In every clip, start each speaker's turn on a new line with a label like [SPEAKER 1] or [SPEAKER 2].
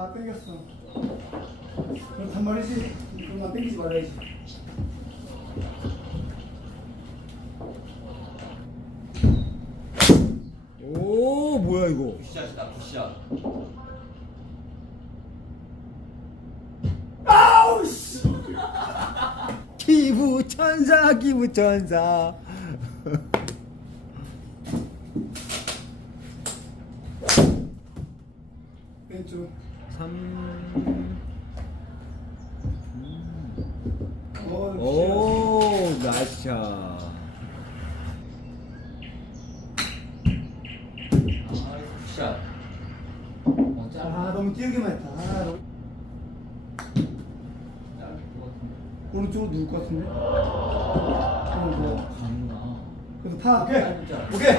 [SPEAKER 1] 아 땡겼어. 그렇단 말이지. 그만 땡기지 말아야지.
[SPEAKER 2] 오 뭐야 이거?
[SPEAKER 3] 굿샷이다 굿샷.
[SPEAKER 1] 아우 씨.
[SPEAKER 2] 기부 천사 기부 천사
[SPEAKER 1] 왼쪽
[SPEAKER 2] 3
[SPEAKER 1] 어,
[SPEAKER 2] 오 나이스샷
[SPEAKER 3] 아 굿
[SPEAKER 1] 샷어아
[SPEAKER 3] 짧아
[SPEAKER 1] 너무 띄우기만 했다. 아, 너무...
[SPEAKER 3] 짧을 것 같은데.
[SPEAKER 1] 오른쪽으로 누울 것 같은데? 어, 뭐.
[SPEAKER 3] 가는구나.
[SPEAKER 1] 그래서 파 오케이.
[SPEAKER 3] 짧은 짧
[SPEAKER 1] 오케이.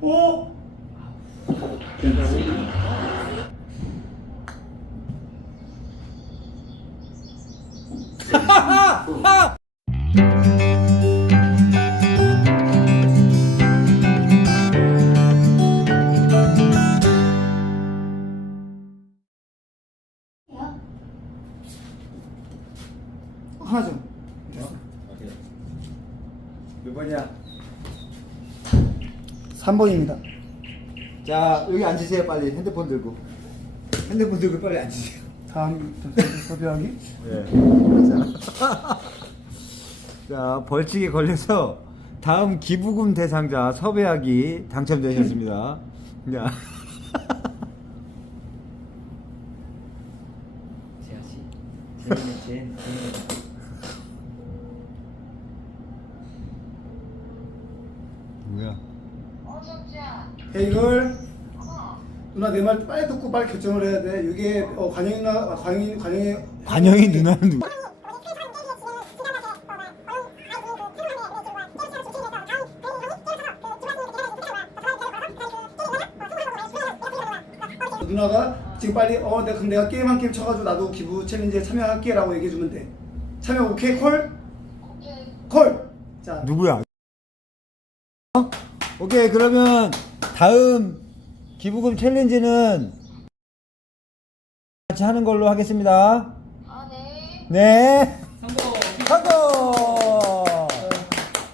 [SPEAKER 1] 오! 하 나죠.
[SPEAKER 2] 몇 번이야?
[SPEAKER 1] 3번입니다.
[SPEAKER 2] 자 여기 앉으세요 빨리. 핸드폰 들고. 핸드폰 들고 빨리 앉으세요.
[SPEAKER 1] 다음 섭외하기?
[SPEAKER 2] 네. 자, 자 벌칙에 걸려서 다음 기부금 대상자 섭외하기 당첨되셨습니다. 자
[SPEAKER 3] 재하씨 재밌네 재 재밌네
[SPEAKER 2] 뭐야
[SPEAKER 4] 어, 정지야.
[SPEAKER 1] 헤이걸
[SPEAKER 4] 어.
[SPEAKER 1] 누나 내 말 빨리 듣고 빨리 결정을 해야 돼 이게 어, 관영이 누나 아, 관영이 관영이
[SPEAKER 2] 관영이 누나는 누구
[SPEAKER 1] 누나가 지금 빨리 어 내가 그럼 내가 게임 한 게임 쳐가지고 나도 기부 챌린지에 참여할게라고 얘기해주면 돼 참여 오케이 콜?
[SPEAKER 4] 오케이.
[SPEAKER 1] 콜! 자
[SPEAKER 2] 누구야 어? 오케이 그러면 다음 기부금 챌린지는 같이 하는 걸로 하겠습니다
[SPEAKER 4] 아, 네.
[SPEAKER 2] 네
[SPEAKER 3] 성공
[SPEAKER 2] 성공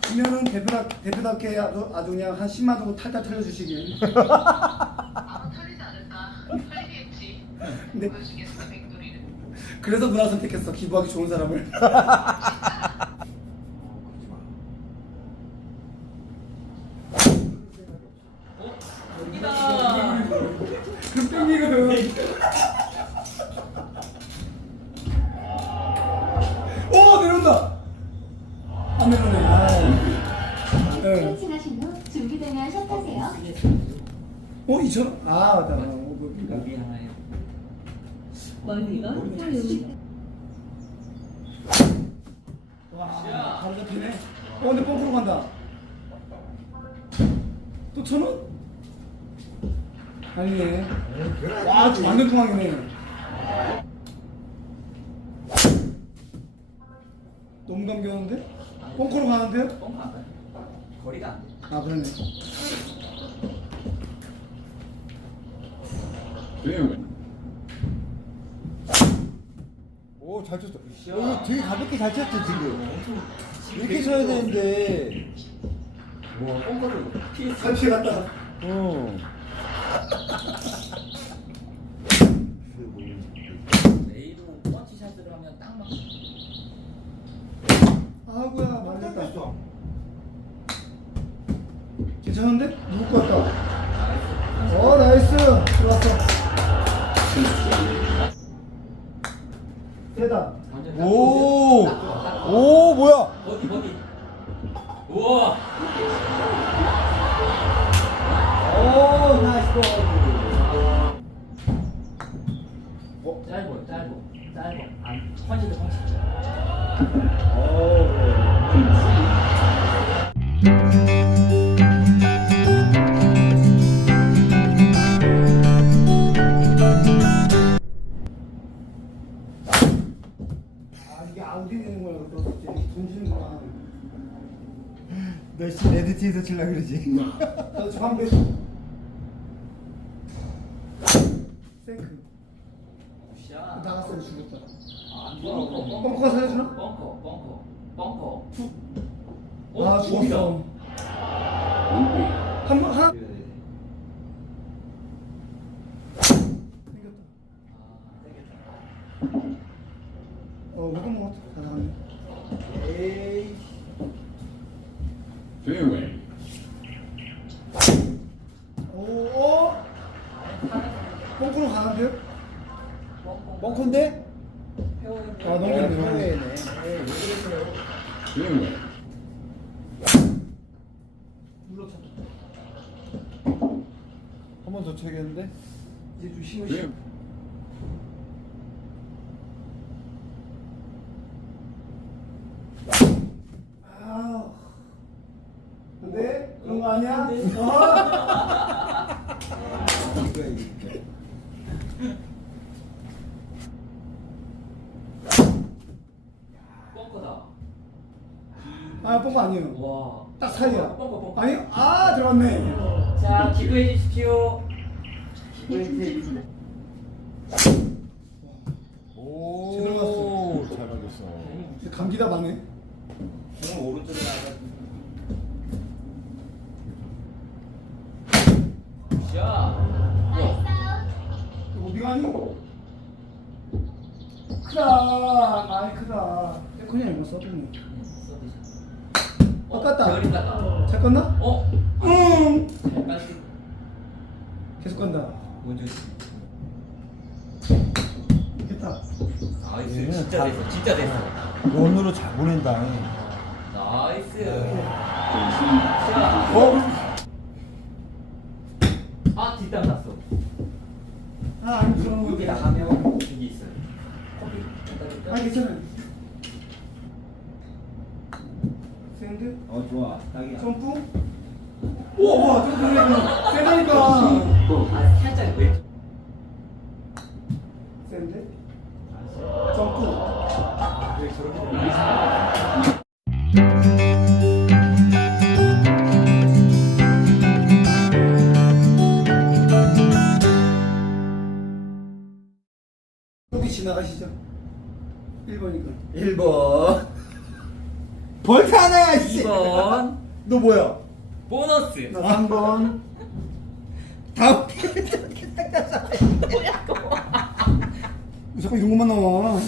[SPEAKER 1] 지면은 대표답, 대표답게 아주, 아주 그냥 한 10만 정도 탈탈 털려주시길
[SPEAKER 4] 아마 털리지 않을까. 털리겠지.
[SPEAKER 1] 근데-
[SPEAKER 4] 보여주겠어, 백돌이를.
[SPEAKER 1] 그래서 누나 선택했어 기부하기 좋은 사람을 안 내려오네 아. 네.
[SPEAKER 5] 지나신 후 준비되면 샷 타세요.
[SPEAKER 1] 어 2천? 아 맞다 어, 뭐.
[SPEAKER 3] 여기 하나에
[SPEAKER 5] 멀리가
[SPEAKER 1] 와 바로 잡히네 어 근데 뻥크로 간다 또 천 원? 아니네 와 완전 통황이네 너무 감겼는데? 뻥크로 가는데요?
[SPEAKER 3] 뻥안 가요. 거리가 안 돼
[SPEAKER 1] 아 그러네.
[SPEAKER 2] 오 잘 쳤어 어, 이거 되게 가볍게 잘 쳤지 지금 이렇게 쳐야 되는데.
[SPEAKER 3] 뭐 뻥거를 피했어
[SPEAKER 1] 잘 피해갔다.
[SPEAKER 2] 어
[SPEAKER 3] 레이로 펀치샷을 하면 딱 맞고
[SPEAKER 1] 아구야 맞았다 괜찮은데? 누구 것 같다 어 나이스 좋았어 세다
[SPEAKER 2] 오! 오 뭐야?
[SPEAKER 3] 버디 버디 우와
[SPEAKER 2] 오 나이스 볼.
[SPEAKER 3] 짧어 짧어 짧어 안 펀치도 펀치
[SPEAKER 1] 아 이게 아웃이 되는 거야 그래서 이제 던지는구나
[SPEAKER 2] 너씨 레드티에서 칠라 그러지?
[SPEAKER 1] 한 배. 생크.
[SPEAKER 3] 샷.
[SPEAKER 1] 나갔어요 죽었다.
[SPEAKER 3] 아, 벙커,
[SPEAKER 1] 살려주나?
[SPEAKER 3] 벙커, 벙커, 벙커.
[SPEAKER 1] 아 죽었어. 한번 하나. 생겼다. 어 먹어 먹었다. 다 나갔네.
[SPEAKER 2] 에이.
[SPEAKER 6] Fairway.
[SPEAKER 1] 오. 어? 뻥꾸로 가는데요?
[SPEAKER 2] 벙커인데?
[SPEAKER 1] 아 넘겼네 넘겼네.
[SPEAKER 2] 페어웨이네.
[SPEAKER 6] Fairway.
[SPEAKER 2] 쳐야겠는데?
[SPEAKER 1] 이제 좀 쉬고. 아. 근데 그런 거 아니야? 어?
[SPEAKER 2] 이게.
[SPEAKER 1] 아 뻥거 아니에요.
[SPEAKER 3] 와.
[SPEAKER 1] 딱 사이야.
[SPEAKER 3] 벙커, 벙커.
[SPEAKER 1] 아니 아 들어갔네.
[SPEAKER 3] 자, 기부해 주십시오. 기부해 주십시오.
[SPEAKER 2] 오.
[SPEAKER 1] 제대로 갔어.
[SPEAKER 2] 잘 맞았어.
[SPEAKER 1] 이제 감기 다 마네.
[SPEAKER 3] 공을 오른쪽에 나가. 샷. 와.
[SPEAKER 1] 이거 어디 가니? 크다. 많이 크다. 그냥 이거 써보네. 어, 깠다. 잘 껐나?
[SPEAKER 3] 어?
[SPEAKER 1] 응. 계속 간다.
[SPEAKER 3] 먼저.
[SPEAKER 1] 됐다.
[SPEAKER 3] 나이스.
[SPEAKER 2] 얘는
[SPEAKER 3] 진짜
[SPEAKER 2] 다-
[SPEAKER 3] 됐어. 진짜 됐어.
[SPEAKER 2] 런으로 잘 보낸다.
[SPEAKER 3] 나이스.
[SPEAKER 1] 어?
[SPEAKER 3] 아, 뒷땅 났어.
[SPEAKER 1] 아 아니 그런 거.
[SPEAKER 3] 여기 나가면 여기 있어요. 커피 갖다 줄까?
[SPEAKER 1] 아 괜찮아요. 샌드?
[SPEAKER 2] 어 좋아. 딱이야.
[SPEAKER 1] 점프? 오, 와, 점프 그러니까 세다니까.
[SPEAKER 3] 아, 살짝 왼.
[SPEAKER 1] 샌드? 점프.
[SPEAKER 3] 왜 저렇게
[SPEAKER 1] 여기 지나가시죠. 1번이니까.
[SPEAKER 2] 1번. 벌타 하나야 씨.
[SPEAKER 3] 2번
[SPEAKER 2] 너 뭐야?
[SPEAKER 3] 보너스.
[SPEAKER 1] 나 3번.
[SPEAKER 2] 다음.
[SPEAKER 1] 왜 자꾸 이런 것만 나와.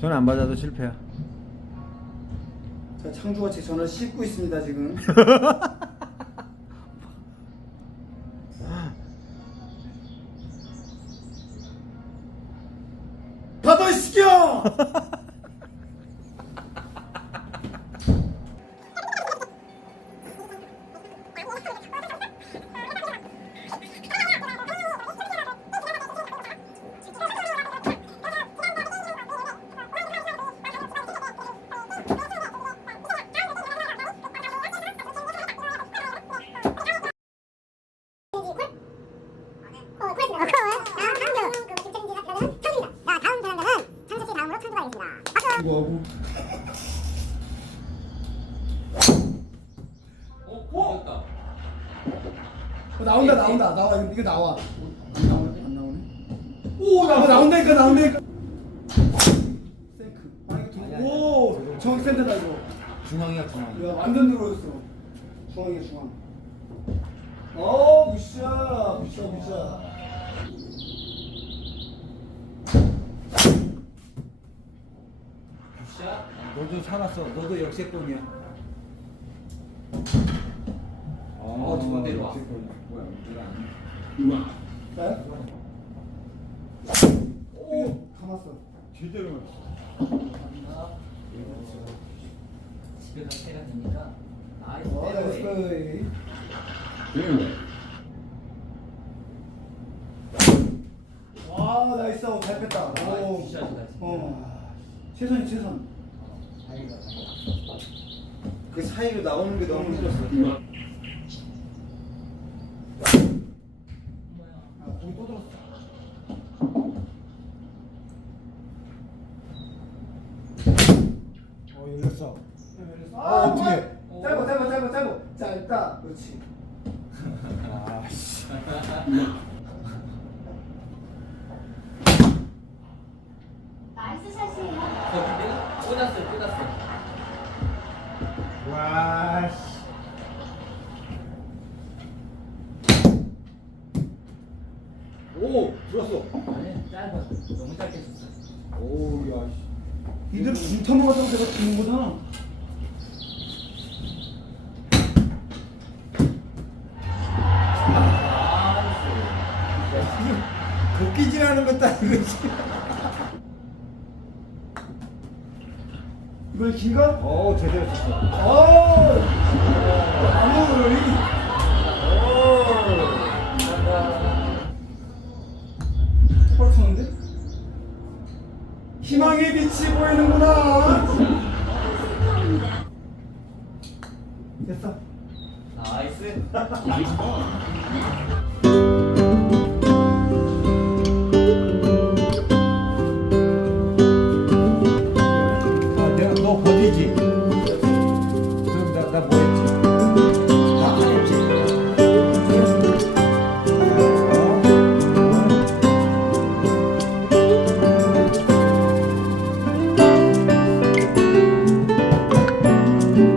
[SPEAKER 2] 전안 받아도 실패야.
[SPEAKER 1] 자, 창주가 제 전화를 씹고 있습니다, 지금. 받아, 이 새끼야! 이거 하고.
[SPEAKER 3] 어, 보였다.
[SPEAKER 1] 어, 나온다, 나온다, 나와. 이거, 이거 나와. 안 나오네? 안 나오네? 오, 나와, 나온다니까, 나온다니까. 생크. 아, 이거 좀, 오, 정확히 센터다, 이거.
[SPEAKER 2] 중앙이야 중앙.
[SPEAKER 1] 야, 완전 늘어졌어. 중앙이야, 중앙. 어, 굿샷, 굿샷. 굿샷.
[SPEAKER 2] 너도 살았어. 너도 역세권이야.
[SPEAKER 3] 어, 좋은 데로 와.
[SPEAKER 2] 역세권이야. 뭐야? 아니야?
[SPEAKER 6] Wow.
[SPEAKER 1] 자. 오, 감았어.
[SPEAKER 2] 제대로.
[SPEAKER 3] 감사합니다. 집에 갈 때가 되니까 나이스
[SPEAKER 1] 어, 나이스
[SPEAKER 3] 페어웨이.
[SPEAKER 1] 플레이.
[SPEAKER 6] Fairway.
[SPEAKER 1] 와, 나이스. 어, 잘 뺐다.
[SPEAKER 3] 아,
[SPEAKER 1] 오.
[SPEAKER 3] 진짜.
[SPEAKER 1] 어. 최선이 최선.
[SPEAKER 2] 그 사이로 나오는 게 너무 힘들었어.
[SPEAKER 1] 아, 또 들었어.
[SPEAKER 2] 어 열렸어.
[SPEAKER 1] 아. 짧아, 짧아, 짧아, 짧아. 자, 일단 그렇지.
[SPEAKER 2] 아씨.
[SPEAKER 1] 이대로 가다가 내가 죽는 거잖아.
[SPEAKER 3] 아,
[SPEAKER 2] 도끼질하는 것도 아니고 씨.
[SPEAKER 1] 이걸 긴가?
[SPEAKER 2] 어 제대로 쳤어.
[SPEAKER 1] 어, 아무 이똑 희망의 빛이 보이는구나. 됐어.
[SPEAKER 3] 나이스.